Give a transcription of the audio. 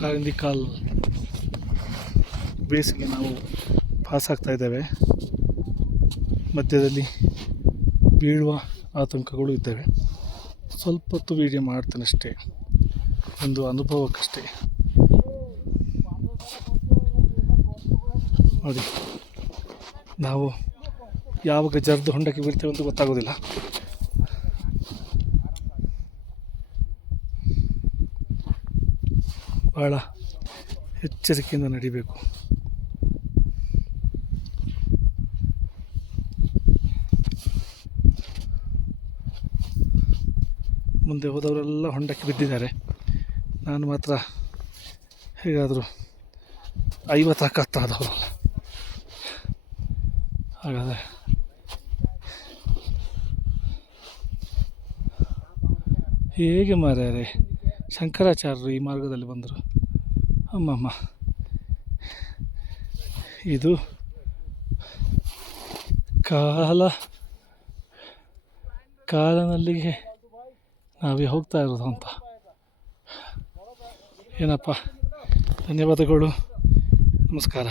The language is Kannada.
ಕಾಲಿಂದಿ ಕಾಲ್ ಬೇಸಿಗೆ ನಾವು ಪಾಸ್ ಆಗ್ತಾ ಇದ್ದೇವೆ. ಮಧ್ಯದಲ್ಲಿ ಬೀಳುವ ಆತಂಕಗಳು ಇದ್ದಾವೆ. ಸ್ವಲ್ಪ ಹೊತ್ತು ವೀಡಿಯೋ ಮಾಡ್ತೇನೆ ಅಷ್ಟೇ, ಒಂದು ಅನುಭವಕ್ಕಷ್ಟೇ. ನೋಡಿ, ನಾವು ಯಾವಾಗ ಜರ್ದು ಹೊಂಡಕ್ಕೆ ಬೀಳ್ತೇವೆ ಅಂತ ಗೊತ್ತಾಗೋದಿಲ್ಲ. ಭಾಳ ಎಚ್ಚರಿಕೆಯಿಂದ ನಡಿಬೇಕು. ಮುಂದೆ ಹೋದವರೆಲ್ಲ ಹೊಂಡಕ್ಕೆ ಬಿದ್ದಿದ್ದಾರೆ. ನಾನು ಮಾತ್ರ ಹೇಗಾದರೂ 50 ಹತ್ತಾದವರು. ಹಾಗಾದರೆ ಹೇಗೆ ಮಾರ್ಯಾರೆ ಶಂಕರಾಚಾರ್ಯರು ಈ ಮಾರ್ಗದಲ್ಲಿ ಬಂದರು. ಅಮ್ಮಮ್ಮ, ಇದು ಕಾಲನಲ್ಲಿಗೆ ನಾವೇ ಹೋಗ್ತಾ ಇರೋದು ಅಂತ. ಏನಪ್ಪ, ಧನ್ಯವಾದಗಳು, ನಮಸ್ಕಾರ.